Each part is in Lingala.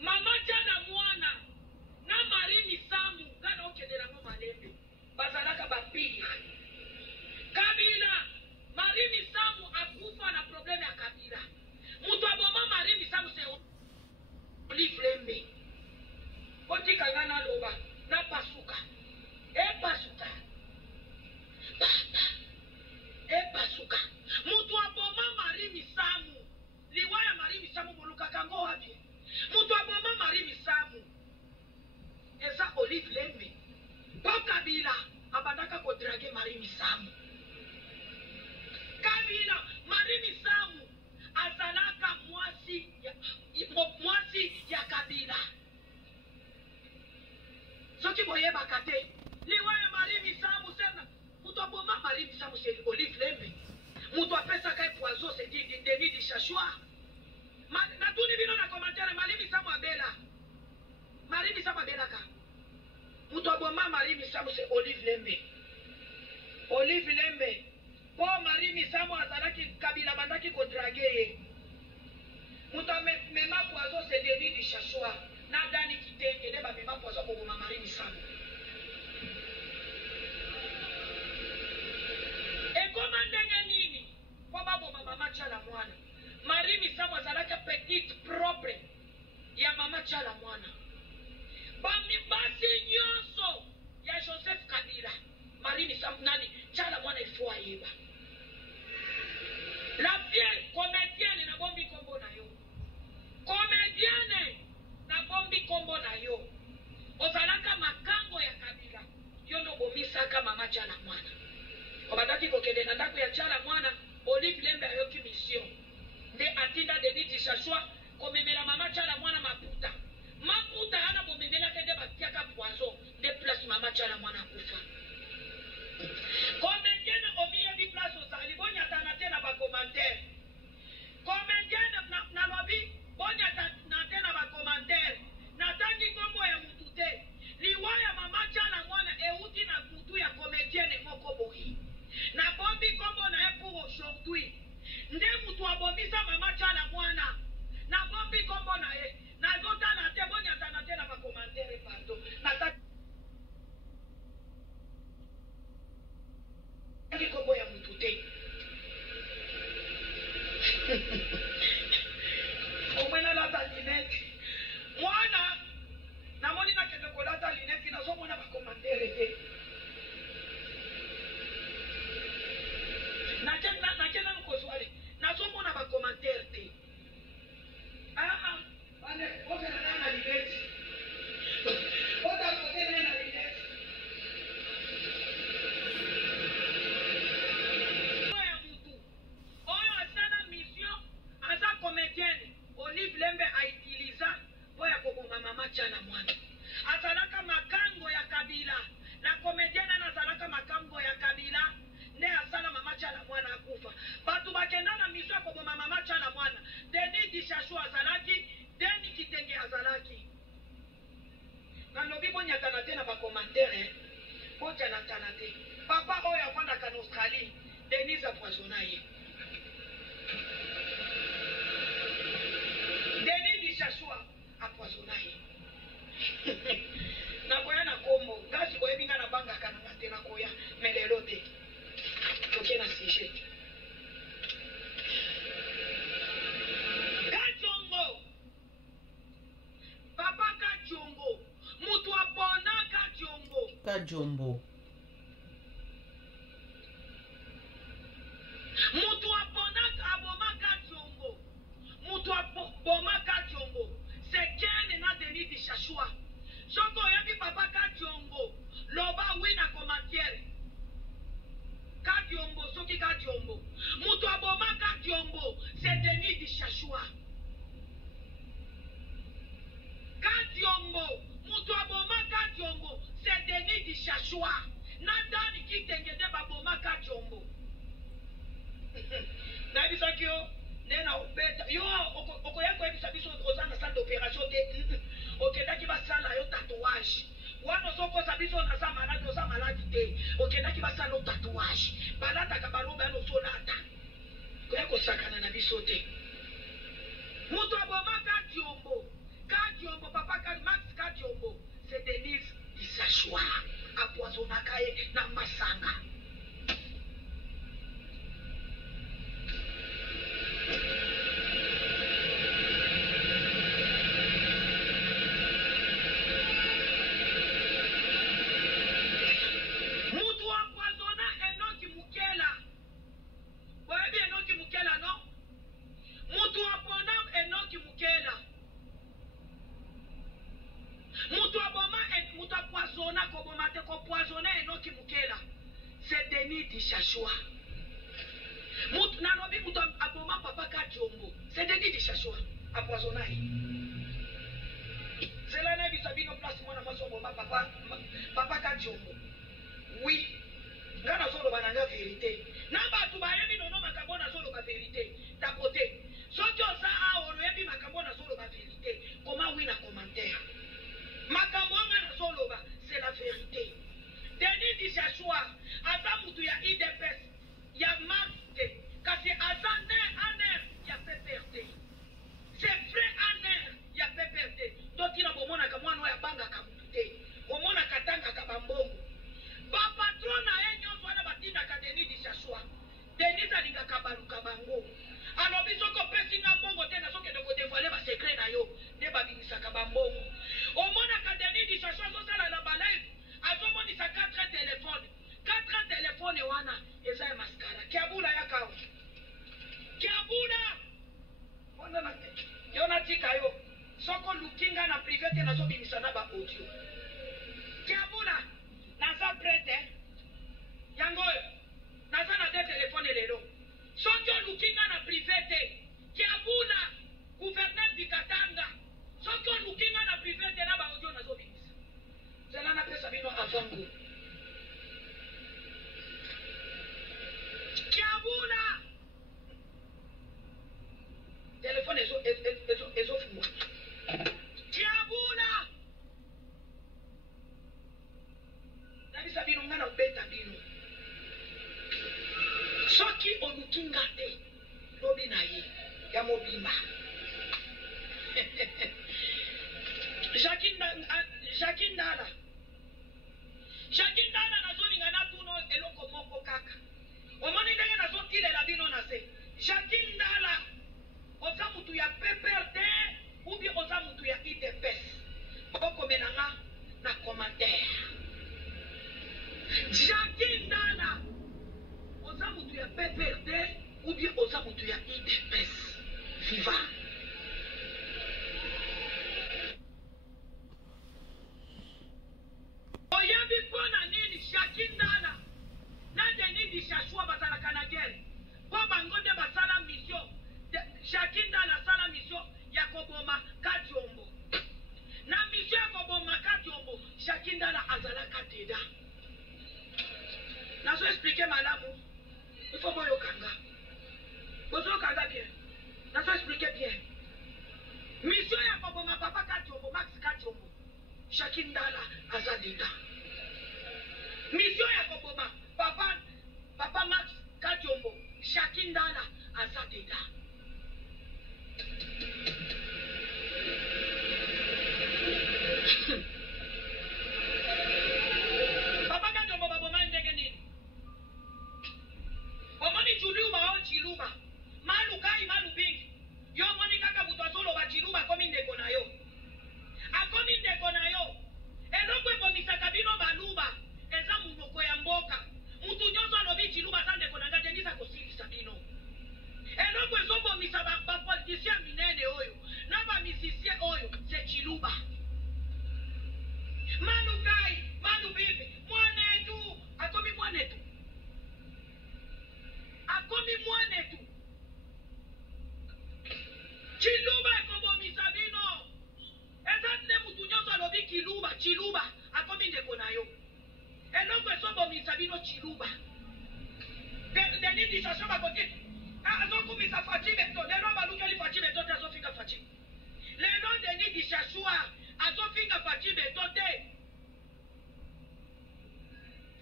Mama jana mwana na Marini Samu gana okedera mo malembe bazalaka bapiri Kabila Marini Samu akufa na probleme ya Kabila mutu aboma Marini Samu se oliflembe otika ngana loba na pasuka pasuka papa pasuka mutu aboma Marini Samu liwaya Marini Samu muluka kango wapi mutu aboma Marini Samu eza Olive Lembe po Kabila abandaka kodrage Marini Samu Kabila Marini Samu azalaka mwasi ya Kabila soki boyeba kate liwaya Marini Samu sena mutu aboma Marini Samu se Olive Lembe mutu apesa kai poison se di Denis di Chachua na tuni bino na commentaire Marini Samu abela Marini Samu abela ka mutu aboma Marini Samu se Olive Lembe po Marini Samu azalaki Kabila bandaki kodrage ye mutu mema poison se Denis di Chachua na Dani Kitenge de ba mema poison ko boma Marini Samu ekomandenge nini po baboma mama Chala mwana Marini Samu azalaka petite propre ya mama Chala mwana basi nyonso ya Joseph Kabila Marini Samu nani Chala mwana ifo ayeba la vieille comédienne na bombi kombo na yo comédienne na bombi kombo na yo ozalaka makango ya Kabila yo ndo bomisaka mama Chala mwana obadaki kokende na ndako ya Chala mwana Olive Lembe ayoki mission nde atinda Denis di Chachua komemela mama Chala mwana maputa ana bomemela kende batiaka poison nde place mama Chala mwana kufa comédienne omiyebi place ozali bonyatana te na bacommentaire comédienne na lobi bonyatana te na bacommentaire natangi kombo ya mutu te liwaya mama Chala mwana euti na mutu ya comédienne moko boyi na bombi kombo na ye pour aujourd'hui nde mutu abomisa mama Chala mwana na bombi kombo na ye nazotala te bonyatana te na bacommentaire pardon natangi kombo ya mutu te omwena lata linete mwana namoni nakende kolata linete nazomona bacommentaire te nakenda nukozwale nazomona bacommentaire te bane ozela na linete otakozela na linete ya mutu oyo asala mission aza comédienne Olive Lembe aitiliza po ya koboma mama Chala mwana azalaka makango ya Kabila na comédienne azalaka makango ya Kabila nde asala mama Chala mwana akufa batu bakenda na mission ya koboma mama Chala mwana Denis di Chachua azalaki Deni Kitenge azalaki nalobi bonyatana te na bacommentaire bonyatana te papa oyo avandaka na Australie Denis apoisona ye Denis di Chachua apoisona ye nakoya na kombo ngasi boyebi nga nabangaka na te nakoya me lelo te toke na sujet Kachongo papa Kachongo mutu abona Kachongo mutu aboma Kachongo mutu aboma Kachongo sekene na Denis di Chachua soko oyebi papa Kachongo loba wi na commentaire Kachongo soki Kachongo mutu aboma Kachongo c'est Denis di Chachua Kachongo Shashua. Natani kitengede baboma kajombo. Na bisakio nena opeta yo okoyako ebisa biso ozana salle d'opération te. Okendaki basala yo tatouage. Wano soko sabiso na sa malade te. Okendaki basala yo tatouage. Balata ka baroba no solata. Koyako sakana na biso te. Mutu aboma Kadiombo, papa Max Kadiombo, c'est Denise Isashua, Apoisonakaye na Masanga. Mutu empoisonna Enoki Mukela. Vous avez vu Enoki Mukela, non? Mutu apona Enoki Mukela. Mutu aboma mutu apoisonna koboma te ko poisonner Enoki Mukela. C'est Denis Dishashua. Mutu nanobi mutu aboma papa Kadiombo. C'est Denis Dishashua apoisonna. C'est là na bisabino place mwana maso bomba papa Kadiombo. Oui. Ngana solo bananga vérité. Na batu bayebi nono makambo na solo ba vérité. Tapote. Soki oza awo yebi makambo na solo ba vérité. Comment oui na commentaire. Makambo na solo ba c'est la vérité. Denis Dishashua aza mutu ya IDPS ya Maste kasi aza aner ya PPRD. C'est vrai aner ya PPRD. Doki na bomona ka mwana ya banga ka mutute. Bomona katanga ka bambongo. Ba patrona yenyo zwana batinda ka Denis Dishashua. Denis alinga kabaluka bango. Alors bisoko pesi na mbongo te na soke de ko dévoiler ba secret na yo ne ba bimisa ka bambongo. Omona ka Denis Dishashua zo sala la balai. Azomoni sa 4 téléphone. 4 téléphone wana eza ya mascara. Kiabula ya kawo. Kiabula. Wana na yona tika yo. Soko lukinga na privé te na zo bimisa na ba audio. Kiabula. Naza prête. Yango. Naza na de téléphone lelo. Soki lukinga na privé te. Kiabula. Gouverneur Bikatanga. Soki lukinga na privé te na ba audio na zo bimisa. Zela na pesa bino avango. Kiabula. Téléphone ezo fumwa. Kiabula. Nabisa bino ngana beta bino. Soki olukinga te lobi na ye ya mobimba. Jacques Ndala nazolinga na tuno eloko moko kaka. Omoni ndenge nazotilela bino na se. Jacques Ndala oza mutu ya PPRD ou bien oza mutu ya IDPS. Okomenanga na commentaire. Jacques Ndala oza mutu ya PPRD ou bien oza mutu ya IDPS. Viva. Oyabi pona nini Jacques Ndala na Denis Dishashua bazalaka na guerre. Po bango de basala mission. Jacques Ndala sala mission ya koboma Kadiombo. Na mission ya koboma Kadiombo, Jacques Ndala azalaka teda. Nazo expliquer malamu. Il faut boyo kanga. Bozo kanga bien. Nazo expliquer bien. Mission ya koboma papa Kadiombo, Max Kadiombo. Jacques Ndala azadida. Mission ya koboma papa Max Kadiombo, Jacques Ndala azadida. Papa Kadiombo baboma ndenge nini? Omoni chuluba o chiluba. Malu kai malu bingi. Yo moni kaka mutu azolo ba chiluba komi ndeko na yo. Akomi ndeko na yo. Eloko ebomisaka bino baluba. Eza munoko ya mboka. Mutu nyonso alobi chiluba sa ndeko na nga Denisa kosilisa bino. Eloko ezobo azobomisa bino chiluba. Denis Dishashua bakoki azokumisa Fachi Beto. Lelo balukeli Fachi Beto te azofinga Fachi. Lelo Denis Dishashua azofinga Fachi Beto te.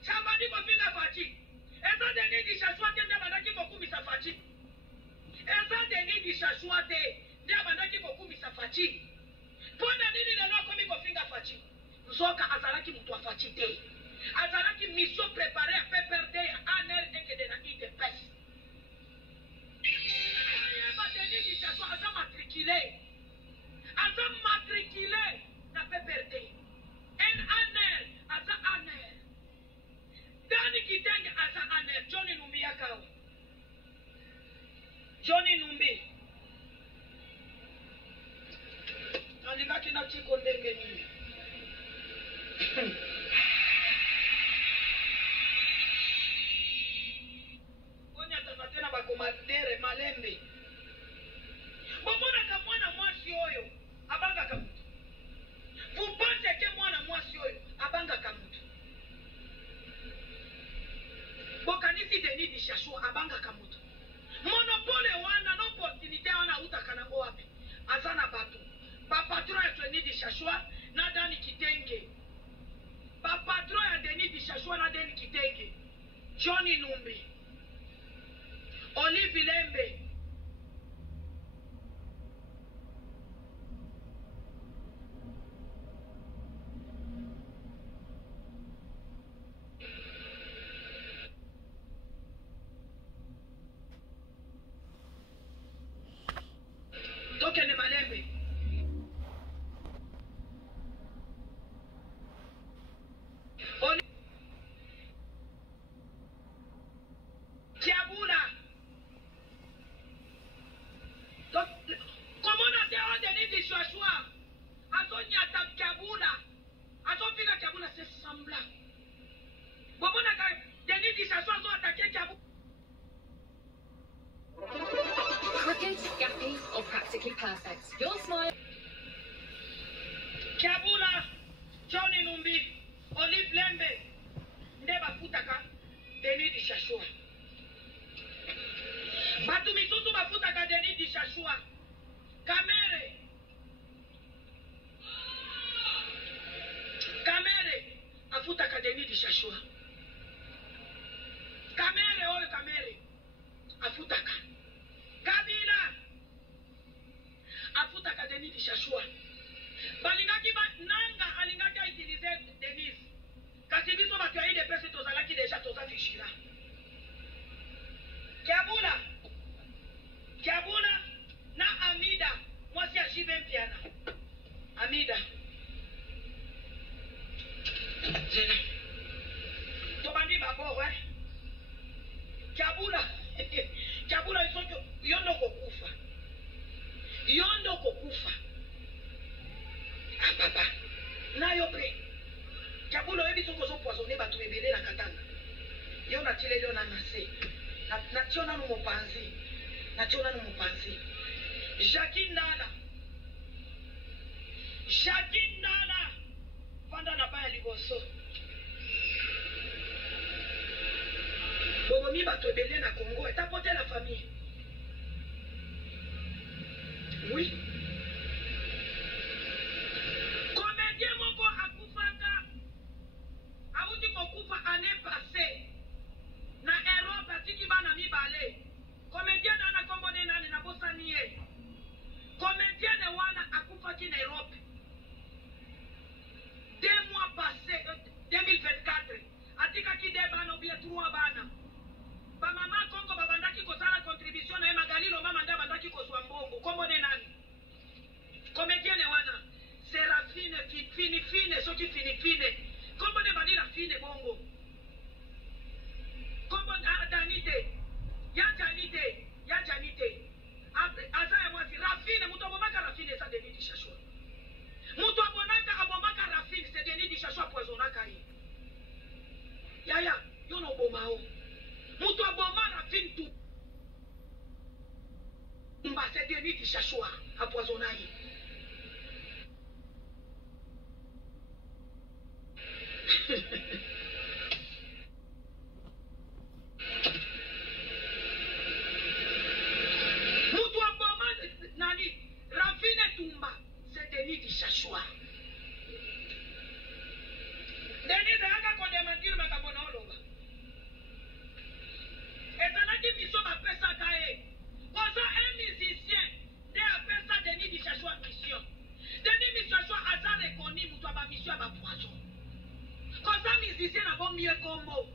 Shabadi kofinga Fachi. Eza Denis Dishashua te nde bandaki kokumisa Fachi. Eza Denis Dishashua te nde bandaki kokumisa Fachi. Pona nini lelo komi kofinga Fachi? Nzoka azalaki mutu wa Fachi te. Azalaki mission préparée à faire perdre un air et que de la vie de peste. Denis Dishashua a matriculé. A matriculé n'a pas perdu. Un air, a un air. Dani Kitenge a un air. Johnny Numbi Yakao. Johnny Numbi. Alingaki na chiko ndenge nini. Tena bakomatere malembe bomona ka mwana mwasi oyo abanga ka mutu. Vous pensez que mwana mwasi oyo abanga ka mutu? Bokanisi Denis Dishashua abanga ka mutu. Monopole wana na opportunité wana utaka nango wapi? Azana bato ba patron ya Denis Dishashua na Dani Kitenge. Ba patron ya Denis Dishashua na Dani Kitenge. Johnny Numbi, Olive Lembe, Tokene Malembe, Kiabula. Comment on a Denis Dishashua? Azonyata Kiabula. Azofika Kiabula, c'est semblant. Comment on a Denis Dishashua attaqué Kiabula? Crooked, gappy, or practically perfect. Your smile. Kiabula, Johnny Numbi, Olive Lembe, Ndeba Futaka, Denis Dishashua. Batu misusu bafutaka Denis Dishashua. Kamere afutaka Denis Dishashua. Kamere oyo Kamere afutaka. Kabila afutaka Denis Dishashua. Balingaki nanga alingaki utiliser Denis. Kasi biso batu ya IDPS tozalaki deja tozafichira. Kiabula na Amida mwasi ya Jibe Mpiana. Amida Zena Tobandi babo Kiabula isonjo yondo kokufa papa na yo pe Kiabula oyebi soko zo poisonner batu ebele na Katanga. Yo na tile leo na nase na tiona no mopanzi. Jacqueline Nana Fanda na baya liboso. Bobomi bato ebele na Congo et apporter la famille. Oui. Comédien moko akufaka auti kokufa année passée na Europe atiki bana mibale. Comédien nana kombone nani na bosani ye. Comédien ne wana akufaki na Europe. 2 mois passés 2024 atika ki de bana ou bien 3 bana. Ba mama Congo babandaki kozala contribution na Magalilo mama nda bandaki kozwa mbongo. Kombone nani? Comédien ne wana Serafine fine soki fine. Kombone badila fine bongo. Kombone Danite. Ya Janite. Aza ya mwasi Rafine mutu abomaka Rafine sa Denis Dishashua. Mutu abomaka Rafine c'est Denis Dishashua poisonaka ye. Yaya, yo no bomao. Mutu aboma Rafine tu. Mba c'est Denis Dishashua apoisona ye. kombo.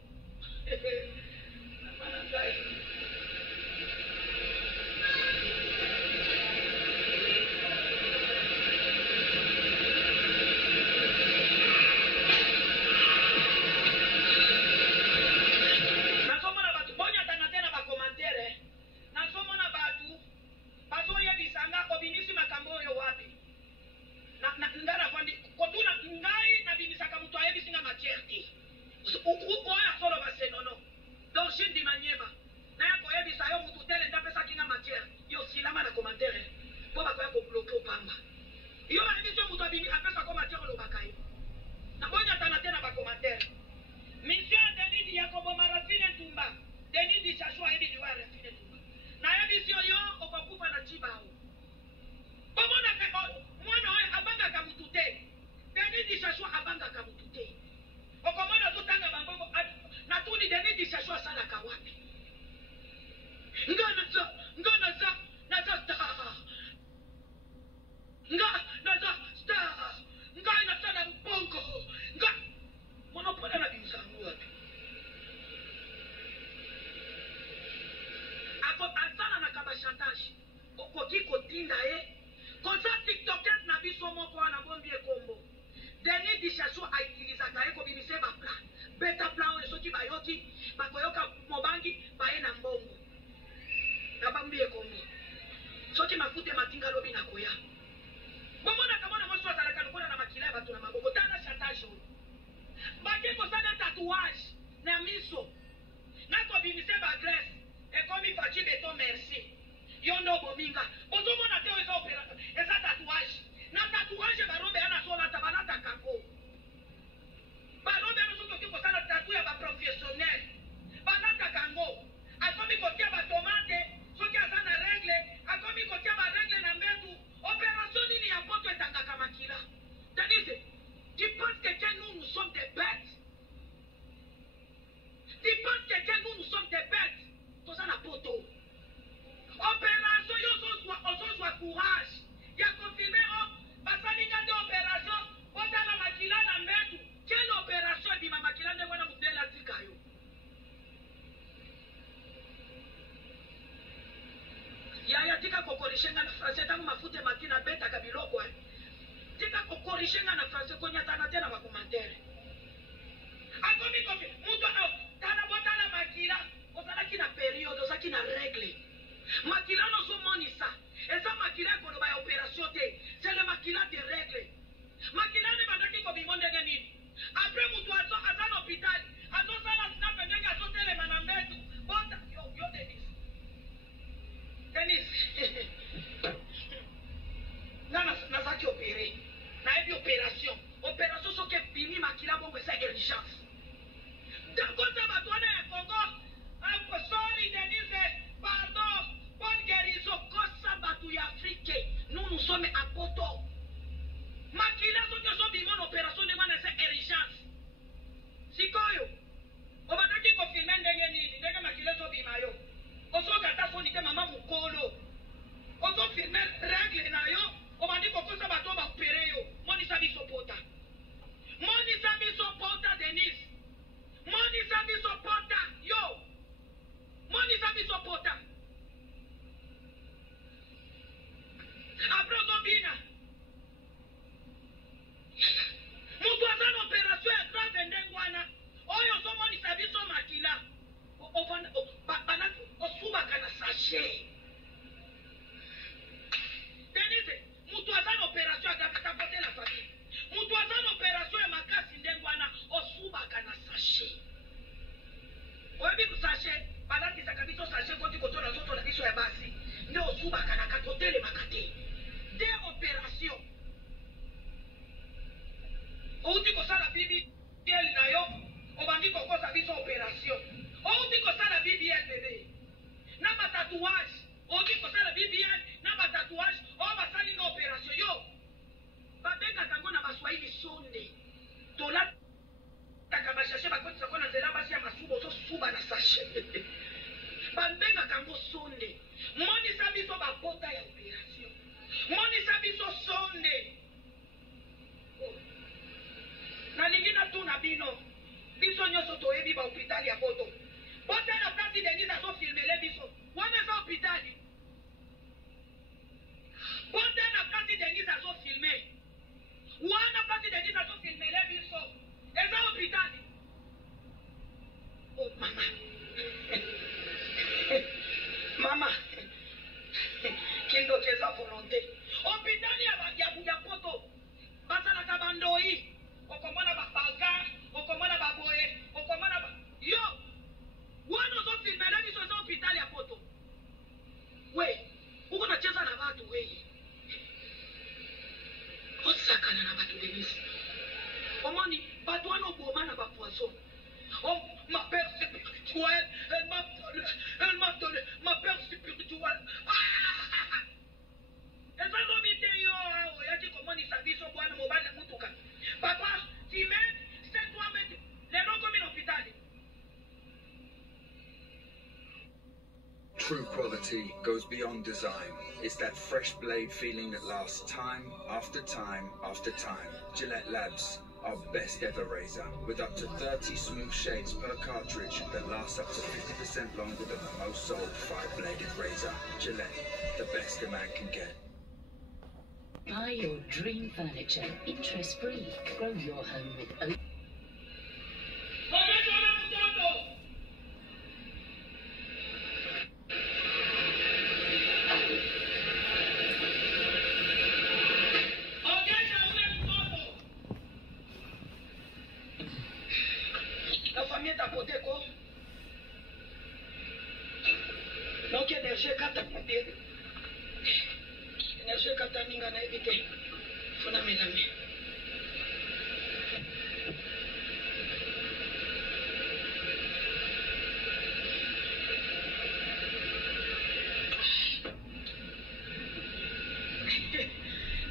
biso nyonso toyebi ba hôpital ya poto botala place Denise azofilmele biso wana eza hôpital botala place Denise azofilme wana place Denise azofilmele biso eza hôpital. Oh mama mama kindo keza volonté hôpital ya poto basalaka bandoi okomona bapaga okomona baboye okomona yo wana ozofilmele biso eza hôpital ya poto we uko nacheza na batu we osakana na batu Denise omoni batu wana oboma na bapoison. Oh, ma père spirituelle, elle m'a donné, ma père spirituelle. Ah! Et ça nous dit yo, yaki comment ni sabi so bwana mobile mutuka. Papa, si même c'est toi même les gens comme l'hôpital. True quality goes beyond design. It's that fresh blade feeling that lasts time after time after time. Gillette Labs, our best ever razor, with up to 30 smooth shades per cartridge that lasts up to 50% longer than the most sold 5-bladed razor. Gillette, the best a man can get. Buy your dream furniture interest-free. Grow your home with oak. La famille est à côté, quoi. Donc, il y a des jeux quand énergie kataninga na éviter fona melami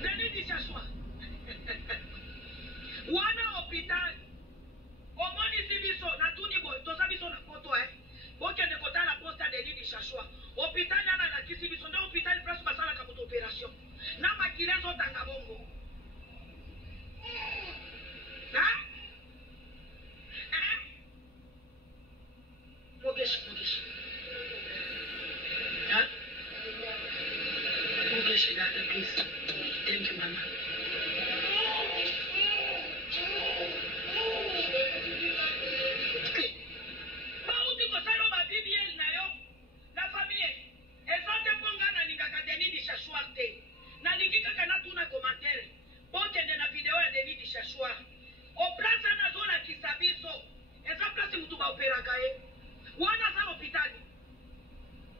Denis dit s'asseoir wana hôpital omoni sibiso na tuni boy toza biso na poto bokende kotala posta Denis dit s'asseoir hôpital yana na kisi biso nde hôpital place basala ka moto opération na makile ezotanga bongo mogeshi dada please thank you mama bauti kosala babibiel na yo la famille ezonde mponga na ningaka Denis di Chachouar te nalingi kaka natuna commentaire bokende na video ya Denis di Chachouar oplace ana zolakisa biso eza place mutu baoperaka ye wana aza na hôpitali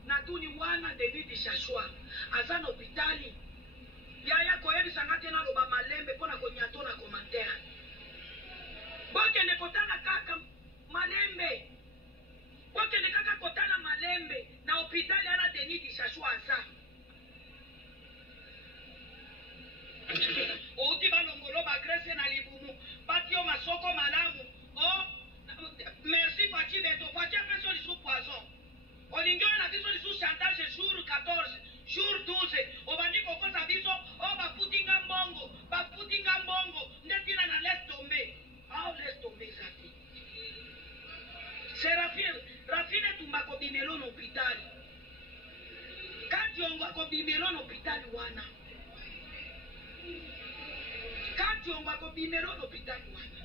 natuni wana Denis di Chachouar aza na hôpitali yaya koyebisanga te naloba malembe mpona konyato na commentaire bokende kotala kaka malembe bokende kaka kotala malembe na hôpital ana Denis di Chachouar aza outi balongolo bagrese na libumu batio masoko malamu oh merci Fati Beto Fati apesa lisu poison olingi oyo na biso lisu chantage jour 14 jour 12 obandi kokosa biso o bafutinga mbongo ndetina na laisse tomber laisse tomber zati c'est Rafine tumba kobimelo na hôpitali kati ongo akobimelo na hôpitali wana kati ongo akobimelo na hôpitali wana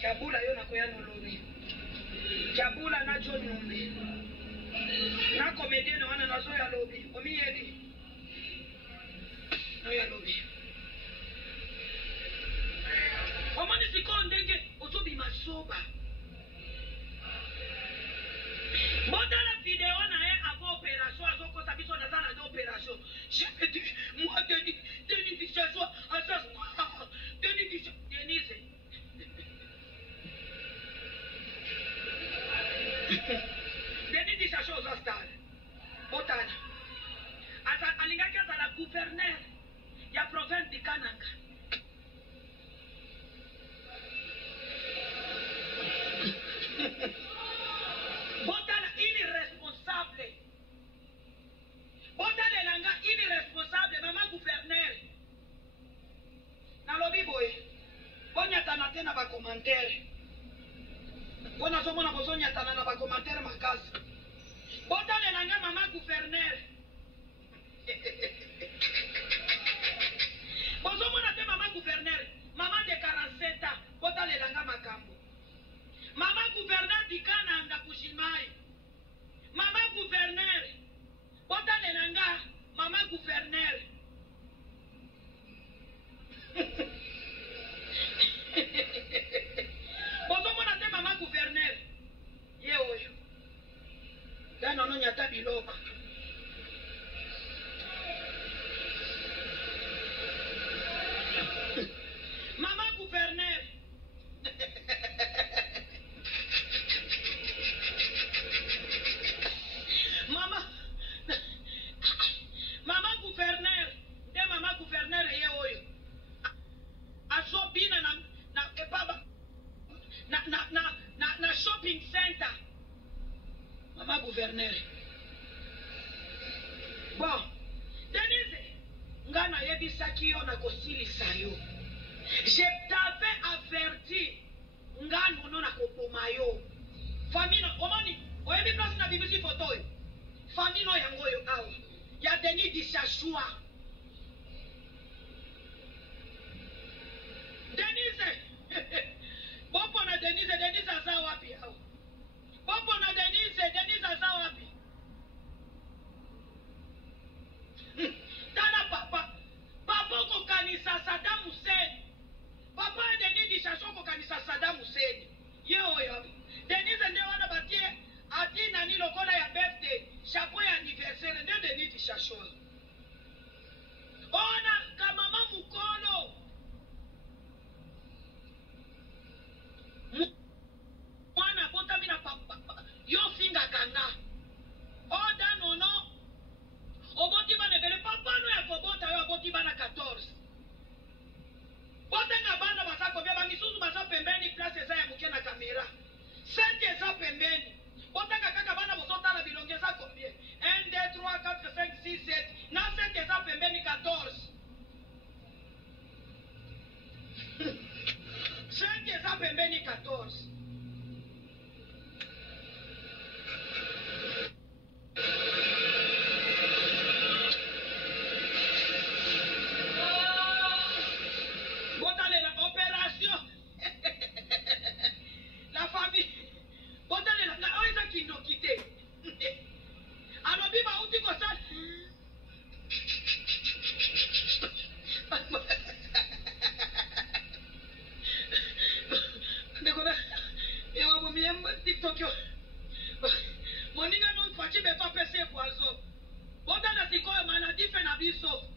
Kiabula yo nakoya nolobi Kiabula na John Numbe na comédienne wana nazo ya lobi omiyebi no ya lobi omoni siko ndenge ozobi masoba botala video na ye avant opération azokosa biso na sala d'opération j'ai dit moi Denis di Chachouar Denise Denis di Chachouar aux stars botana alingaki azala gouverneur ya province de Kananga botala irresponsable botala elanga commentaire. Bona somo na bozonya tana na ba commentaire makasi. Bota le nanga mama gouverneur. Bozomo na te mama gouverneur, mama de 47 ans, bota le nanga makambo. Mama gouverneur dikana anga kushimai. Mama gouverneur, bota le nanga mama gouverneur. Bozomo na te mama gouverneur. Ye oyo. Dano no nyata biloko. Mama gouverneur. Mama gouverneur. De mama gouverneur ye oyo. Asobina na baba na shopping center. Mama gouverneur. Bon, Denise, ngana yebisaki yo na kosilisa yo. Je t'avais averti ngano no na kopoma yo. Famino, omoni, oyebi place na bibisi photo yo. Famino yango yo awa. Ya Denis Dishashua. Denise. Bopo na Denise, Denise aza wapi awa. Bopo na Denise, Denise aza wapi. Tana papa. Papa ko kanisa Saddam Hussein. Papa Denis Dishashua ko kanisa Saddam Hussein. Ye oyo. Denise nde wana batie ati nani lokola ya birthday. Chapeau ya anniversaire nde Denis Dishashua. Ona kamama mukolo. Mwana bota mina papa. Yo finga kanga. Oda nono. Oboti bana bele papa no ya kobota yo oboti bana 14. Bota nga bana basako bia ba misuzu basa pembeni place eza ya muke na kamera. Sente eza pembeni. Bota nga kaka bana bosota la bilonge za combien? 1 2 3 4 5 6 7. Na sente eza pembeni 14. Sente eza pembeni 14. Botale la opération. La famille. Botale la oisa kino kite. Alobi ba uti ko sa. Ndekona. Ewa mo miemba TikTok yo. Moninga no fachi be pa pese poazo. Botale sikoyo maladi fe na biso.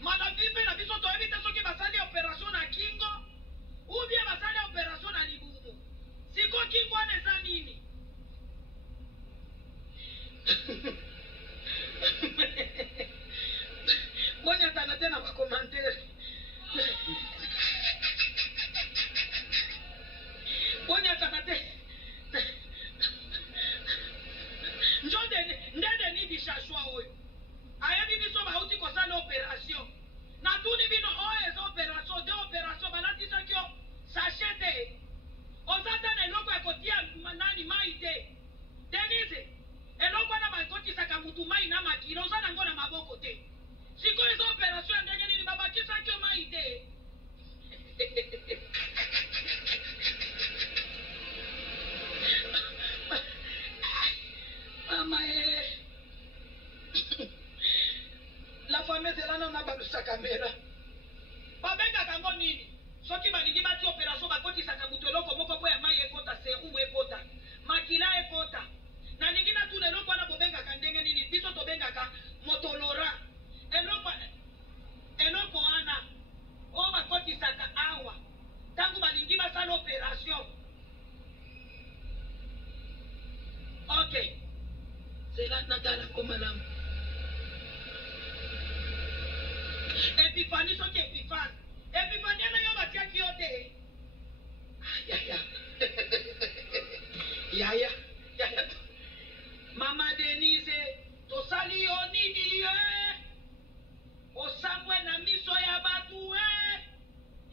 Maladi fe na biso to evita soki basali opération na kingo ou bien basali opération na libumu. Siko kingo aneza nini? Bonya tana tena ba commentaire. Bonya tana tena. Ndende ni Dishashua oyo. Ayabi biso ba uti kosala opération. Na tuni bino oyo opération de opération balati sakyo sachete. Ozata na eloko ya kotia nani maite. Denise, eloko na bakoti saka mutu mai na makiro ozana ngo na maboko te. Siko hizo opération ndenge nini babaki sakyo maite. Mama la famille de l'année on a balusa caméra. Babenga kango nini? Soki balingi bati opération bakoti saka mutu eloko moko po ya mai ekota serumu ekota. Makila ekota. Na ningina tu eloko wana bobenga kandenge nini? Biso to benga ka motolora. Eloko wana o bakoti saka awa. Tangu balingi basala opération. OK. C'est là Natala Komalam. Epiphanie soki Epiphanie. Epiphanie na yo batia kiote. Ya. Mama Denise, tosali yo nini Osambwe na miso ya batu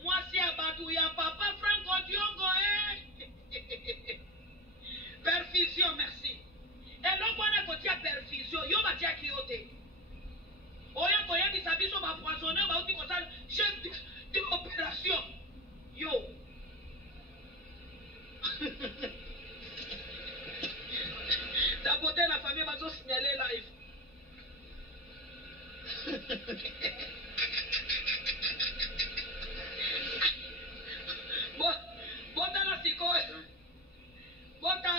Mwasi ya batu ya papa chef de opération. Yo. D'abord, la famille va signaler live. Bota la psicoise. Bota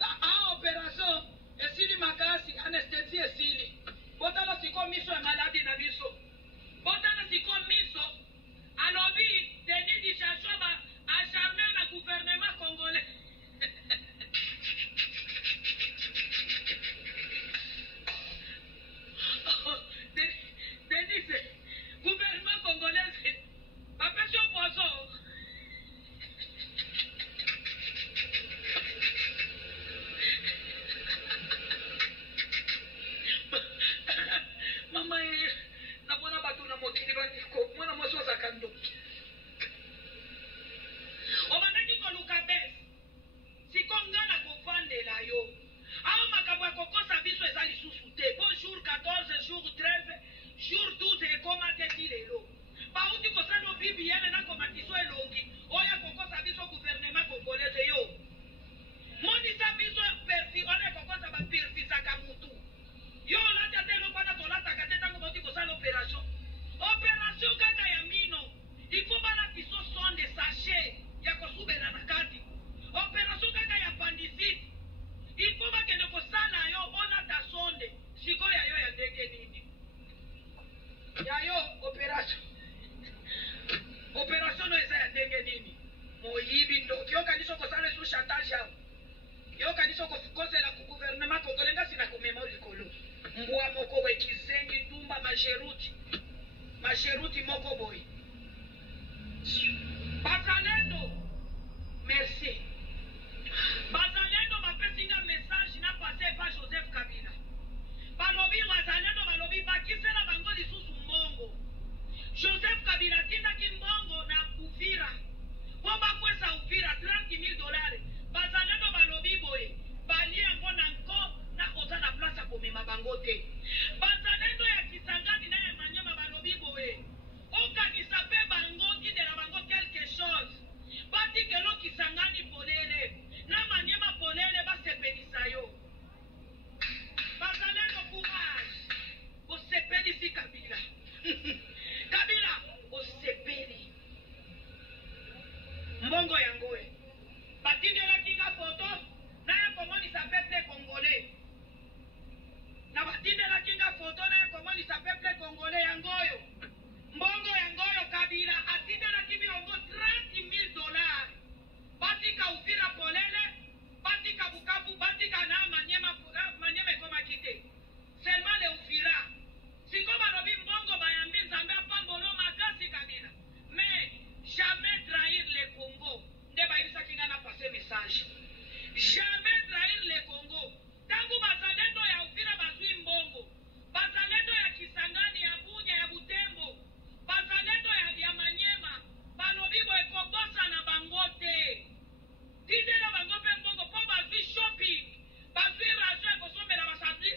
a opération. Esili makasi anesthésie esili. Bota la psico miso malade na biso. Bota la psico miso alobi Denis Dichachoba a charmé na gouvernement congolais. Denis, gouvernement congolais, papession poisson. Mama, namona batu na mokili bandiko, mwana mwasi wa zakando. Obanaki koluka bes, siko ngana kofandela yo. Aho makambo ya kokosa biso eza lisusu te. Bon jour 14, jour 13, jour 12 ekoma te ti lelo. Bauti kosala obibi yene na komatiso elongi. Oya kokosa biso gouvernement congolais yo. Monisa biso perfi, oya kokosa ba perfisaka mutu. Yo lata te lokwana tolataka te tango bauti kosala opération. Opération kaka ya mino. Il faut bana biso sonde sachet ya kosubela na kati. Opération kaka ya appendicite. Il faut bakende kosala yo ona ta sonde. Siko ya yo ya ndenge nini. Ya yo opération. Opération no eza ya ndenge nini. Moyibi ndoki yo kaniso kosala sous chantage yao. Yo kaniso kokozela ku gouvernement congolais ngasi na komema likolo. Mbwa moko boy kizengi tumba majeruti moko boy. Bazalendo, merci. Bazalendo bapesinga message na passé pa Joseph Kabila. Balobi bazalendo balobi bakisela bango lisusu mbongo. Joseph Kabila tindaki mbongo na Uvira. Bomba kwesa Uvira $30,000. Bazalendo balobi boye. Bali yango na nko na oza na place ya komema bango te. Bazalendo ya Kisangani na ya Manyema balobi boye. Okanisa pe bango tidela bango quelque chose. Bati kelo Kisangani polele. Na Manyema polele basepelisa yo. Bazalendo courage. Osepelisi Kabila. Kabila osepeli. Mbongo yangoe. Batindela kinga photo na ya komonisa peuple congolais. Na batindela kinga photo na ya komonisa peuple congolais yangoyo. Mbongo yangoyo Kabila atindela kibi ongo $30,000. Batika Uvira polele, batika Bukavu, batika na Manyema koma kite. Seulement le Uvira. Siko balobi mbongo bayambi Nzambe apambolo makasi Kabila. Mais jamais trahir le Congo. Nde bayibisa kinga na passer message. Jamais trahir le Congo. Tangu bazalendo ya Uvira bazui mbongo. Bazalendo ya Kisangani, ya Bunya, ya Butembo. Bazalendo ya Manyema. Balobi bo ekobosa na bangote. Tidela bango pe mbongo po bazui shopping. Bazui rajo ekosomela basandri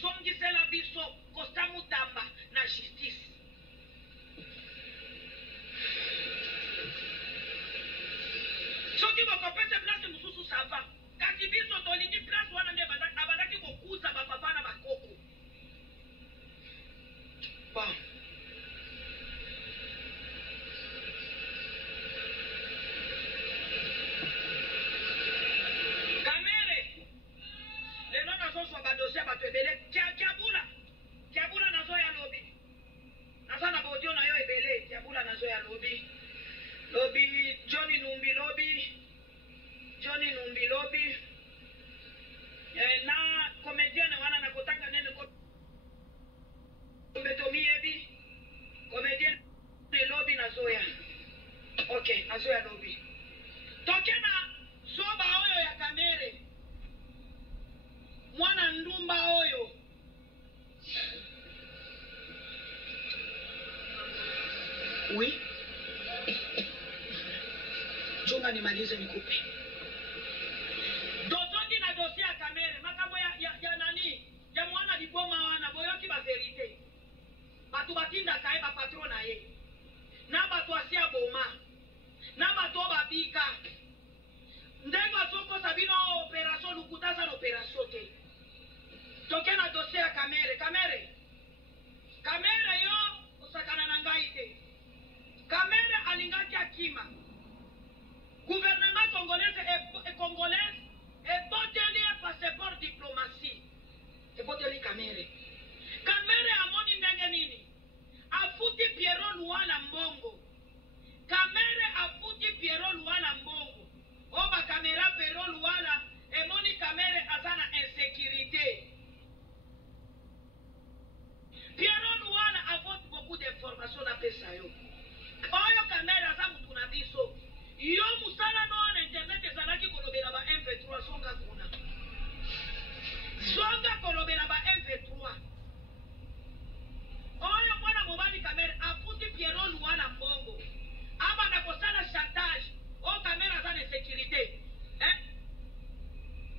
songisela biso Costa Mutamba na justice. Soki bakopesa place mususu sava kasi biso tolingi place wana nde abandaki kokuza bapapa na bakoko. Bon. Dossier bato ebele kiabula nazo ya lobi naza na baudio na yo ebele kiabula nazo ya lobi Johnny Numbi lobi na comedienne wana na kotanga nene ko mbetomi ebi comedienne lobi nazo ya okay nazo ya lobi tokena soba oyo ya kamere mwana ndumba oyo oui junga nimalize nikupe dozondi na dossier ya kamere makambo ya nani ya mwana liboma wana boyoki ba verite batu batinda kae ba patron na ye na batu asia boma na batu babika ndenge azokosa bino operation lukutaza na operation te toke na dossier ya kamere yo osakana na ngai te kamere alingaki akima gouvernement congolais eboteli passeport diplomatie eboteli kamere amoni ndenge nini afuti Pierrot Luala mbongo kamere afuti Pierrot Luala mbongo oba kamera Pierrot Luala emoni kamere azana insécurité. Pierrot Luala apporte beaucoup d'informations dans Pesayo. Oyo kamera za mutu na biso. Yo musala no na internet ezalaki kolobela ba M23 songa kuna. Songa kolobela ba M23. Oyo mwana mobali kamera afuti Pierrot Luala mbongo. Aba na kosala chantage. O kamera za na sécurité.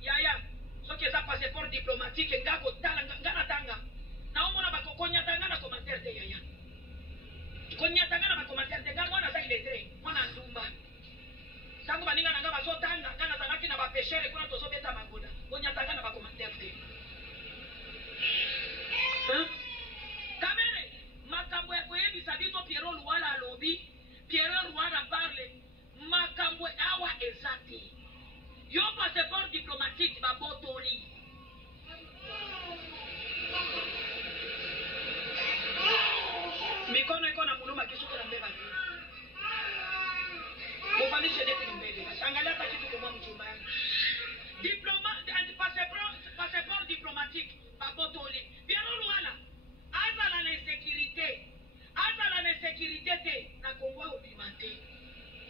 Yaya, soki eza passeport diplomatique ngako tala ngana tanga. Na omona bakokonya tanga na commentaire de yaya. Konya tanga na commentaire de ngamo na za iletre, mwana ndumba. Sango baninga nanga bazo tanga ngana zalaki na ba pêcheur kuna tozo beta magoda. Konya tanga na commentaire de. Kamere, makambo ya koyebisa biso Pierrot Luala alobi, Pierrot Luala parle, makambo awa ezati. Yo passeport diplomatique babotoli. Mikono iko na muluma kisuko na mbeba. Mufalishe deti mbele. Angalia hata kitu kwa mchumba yangu. Passeport diplomatique babotoli. Pierrot Luala azala na insécurité te na Kongo obimate.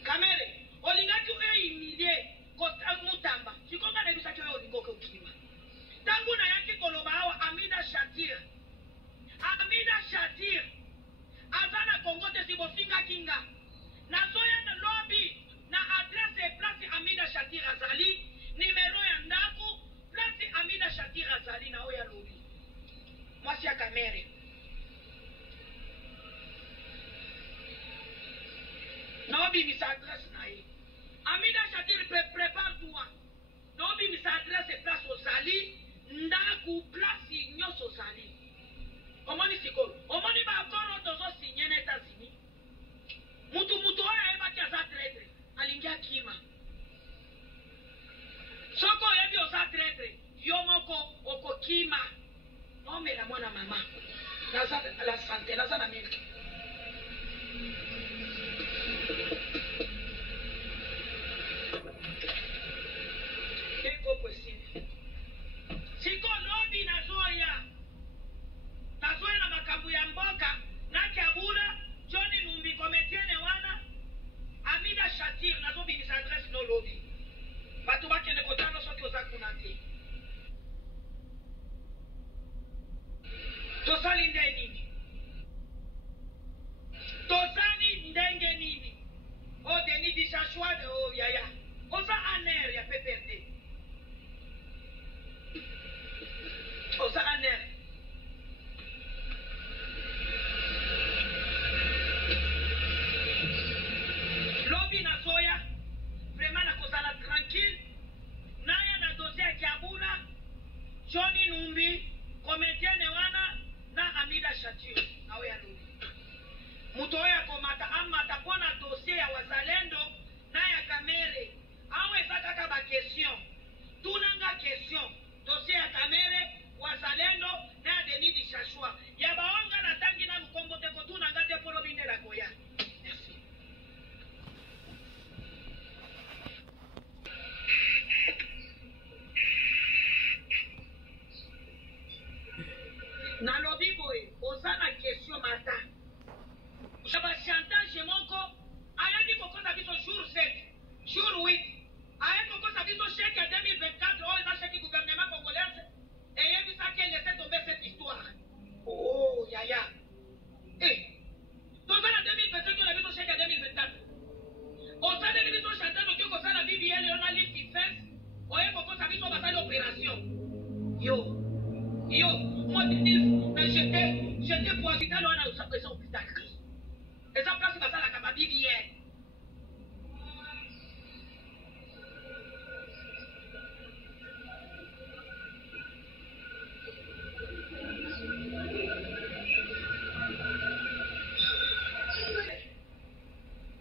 Kamere olingaki humilier Costa Mutamba. Sikonga na bisaki oyo olingoke okima. Tangu na yaki koloba awa Amida Shatir azana Kongo te sibofinga kinga na soya na lobby na adresse place Amida Shatir azali numero ya ndako place Amida Shatir azali na oya lobby mwasi ya kamere na obi misa adresse na ye Amida Shatir prépare-toi na obi misa adresse place ozali ndaku place nyoso ozali omoni sikolo omoni ba akoro tozo signé na États-Unis mutu oyo ayebaki aza traître alingi akima soko oyebi oza traître yo moko okokima nomela mwana mama naza la santé naza na milki eko possible siko lobi nazoya na makambo ya mboka na kiabula Johnny Numbi kometiene wana Amida Shatir nazo binisa adresse no lobi batu bakende kotano soki oza kuna te tosali ndenge nini o Denis Bichachouan de o yaya oza aner ya PPRD oza aner Shatiyo nawe ya lobi mutu oyo akomata amata mpona dossier ya wazalendo na ya kamere awa eza kaka bakestion tunanga question dossier ya kamere wazalendo na ya Denis Dishashwa ya baonga na tangi na lukombo te kotunanga te polo bindela koya. Merci. Na lobi boye oza na question mata ya bachantage moko ayaki kokosa biso jour 7 jour 8 ayaki kokosa biso chèque ya 2024 oyo eza chèque gouvernement congolaise eyebisaki laisse tomber cette histoire. Oh yaya toza na 2027 oyo na biso chèque ya 2024 osaleli biso chantage oki kosala BBL yo na list defense oye kokosa biso basali opération yo moi j'étais pour hôpital wana eza hôpital eza place basalaka ba BBL.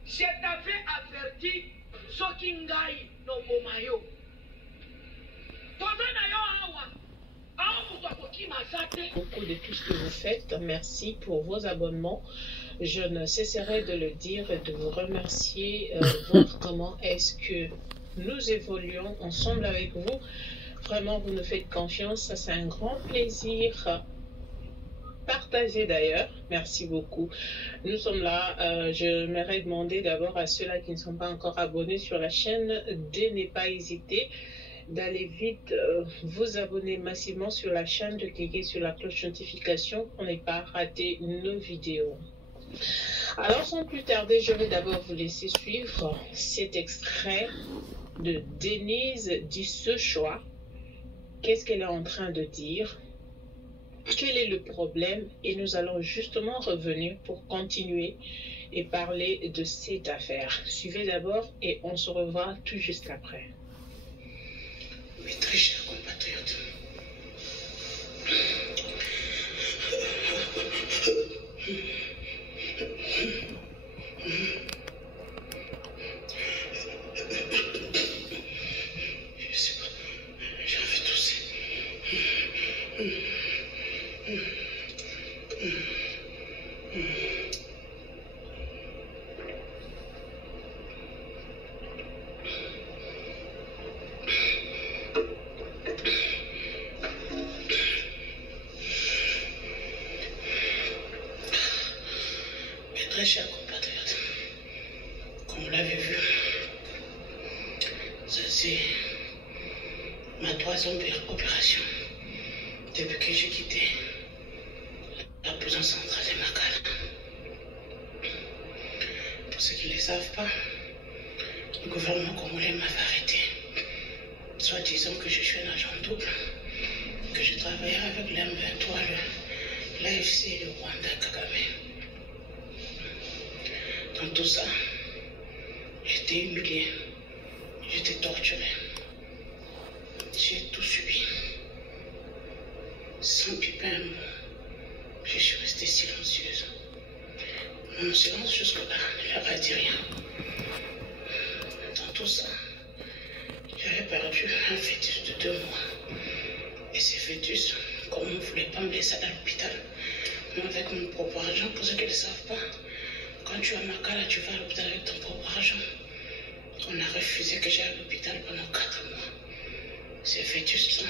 Je t'avais averti soki ngai noboma yo toza na yo awa mutu akokima aza te. Beaucoup de tout ce que vous faites. Merci pour vos abonnements. Je ne cesserai de le dire et de vous remercier, voir comment est-ce que nous évoluons ensemble avec vous. Vraiment, vous nous faites confiance. Ça, c'est un grand plaisir. Partagez d'ailleurs. Merci beaucoup. Nous sommes là. Je m'aimerais demander d'abord à ceux-là qui ne sont pas encore abonnés sur la chaîne de ne pas hésiter d'aller vite vous abonner massivement sur la chaîne, de cliquer sur la cloche notification pour ne pas rater nos vidéos. Alors sans plus tarder, je vais d'abord vous laisser suivre cet extrait de Denise Dishashwa. Qu'est-ce qu'elle est en train de dire? Quel est le problème? Et nous allons justement revenir pour continuer et parler de cette affaire. Suivez d'abord et on se revoit tout juste après. Mes très chers compatriotes, je sais pas, j'ai envie de tousser. Très chers compatriotes, comme vous l'avez vu, ça c'est ma 3e opération depuis que j'ai quitté la prison centrale de Makala. Pour ceux qui ne le savent pas, le gouvernement congolais m'avait arrêté, soit disant que je suis un agent double, que je travaillais avec l'M23, l'AFC et le Rwanda Kagame. Dans tout ça, j'étais humilié, j'étais torturé, j'ai tout subi. Sans piper un mot, je suis restée silencieuse. Mon silence jusque-là ne leur a dit rien. Dans tout ça, j'avais perdu un fœtus de 2 mois. Et ces fœtus, comme on ne voulait pas me laisser à l'hôpital, même avec mon propre argent, pour ceux qui ne le savent pas, quand tu es à Makala, tu vas à l'hôpital avec ton propre argent. On a refusé que j'aille à l'hôpital pendant 4 mois. Ces fœtus-là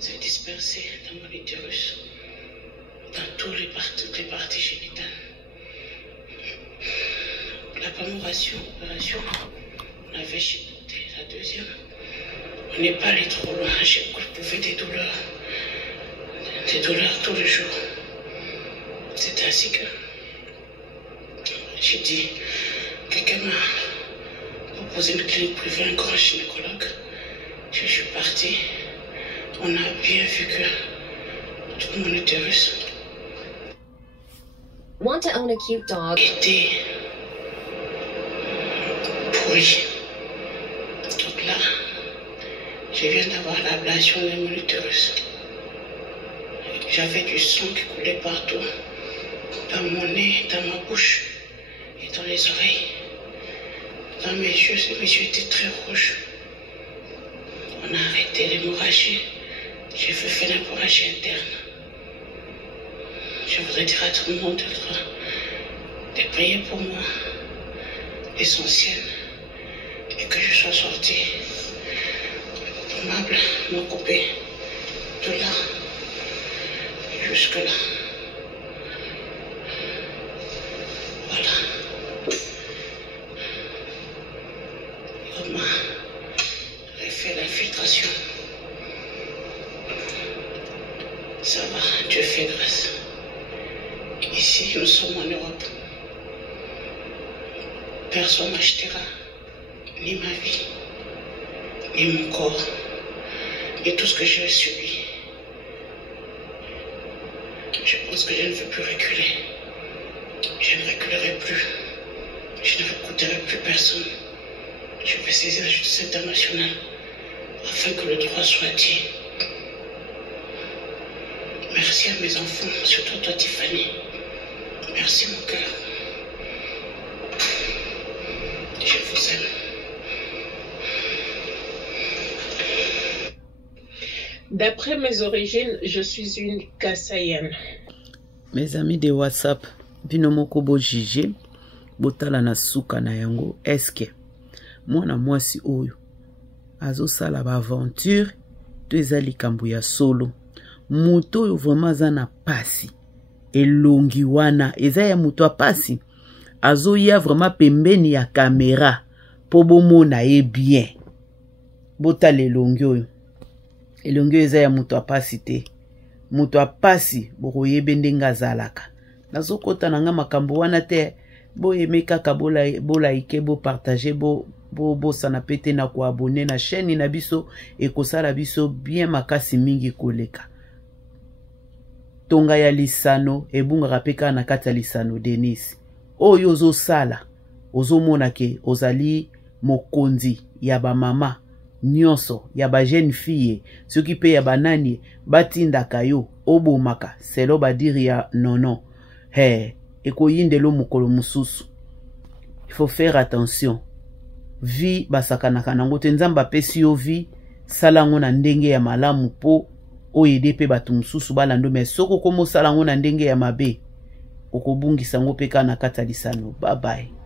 s'est dispersé dans mon utérus, dans toutes les parties génitales. La première opération, on avait chipoté. La deuxième, on n'est pas allé trop loin. J'ai éprouvé des douleurs tous les jours. C'est ainsi que j'ai dit, quelqu'un m'a proposé une clinique privée, un grand gynécologue. Je suis partie. On a bien vu que tout mon utérus Want to own a cute dog? était pourri. Donc là, je viens d'avoir l'ablation de mon utérus. J'avais du sang qui coulait partout, dans mon nez, dans ma bouche et dans les oreilles. Dans mes yeux étaient très rouges. On a arrêté l'hémorragie. J'ai fait une hémorragie interne. Je voudrais dire à tout le monde de prier pour moi, l'essentiel, et que je sois sortie. Aimable, me couper de là jusque là. Voilà. On m'a refait l'infiltration. Ça va, Dieu fait grâce. Ici, nous sommes en Europe. Personne n'achètera ni ma vie, ni mon corps, ni tout ce que j'ai subi. Je pense que je ne veux plus reculer. Je ne reculerai plus. Je ne recouterai plus personne. Je vais saisir la justice internationale afin que le droit soit dit. Merci à mes enfants, surtout toi Tiffany. Merci mon cœur. Je vous aime. D'après mes origines, je suis une Kassaïenne. Mes amis de WhatsApp, binomoko bo jige, botala na suka na yango, eske mwana mwasi oyo azosala ba aventure to eza likambo ya solo. Muto oyo vraiment aza na pasi elongi wana eza ya muto a pasi azoya vraiment pembeni ya kamera po bomona ye bien. Botala elongi oyo. Elongi oyo eza ya muto a pasi te. Muto a pasi bokoyebe ndenge azalaka. Nazokota nanga makambo wana te. Bo yeme kaka bolaike bo partager bo sana pete na ko abonner na chaîne na biso ekosala biso bien makasi mingi koleka. Tonga ya lisano ebungaka pe kaka na kati ya lisano Denis. Oyo ozosala ozomona ke ozali mokonzi ya ba mama nyonso ya ba jeune fille soki pe ya banani batindaka yo obomaka selo badiri ya nono. Ekoyindelo mokolo mususu. Il faut faire attention. Vi basakanaka nango te nzamba pesi yo vi salango na ndenge ya malamu po oyede pe batu mususu balando me soko komo salango na ndenge ya mabe okobungisa ngo peka na kata lisano. Bye bye.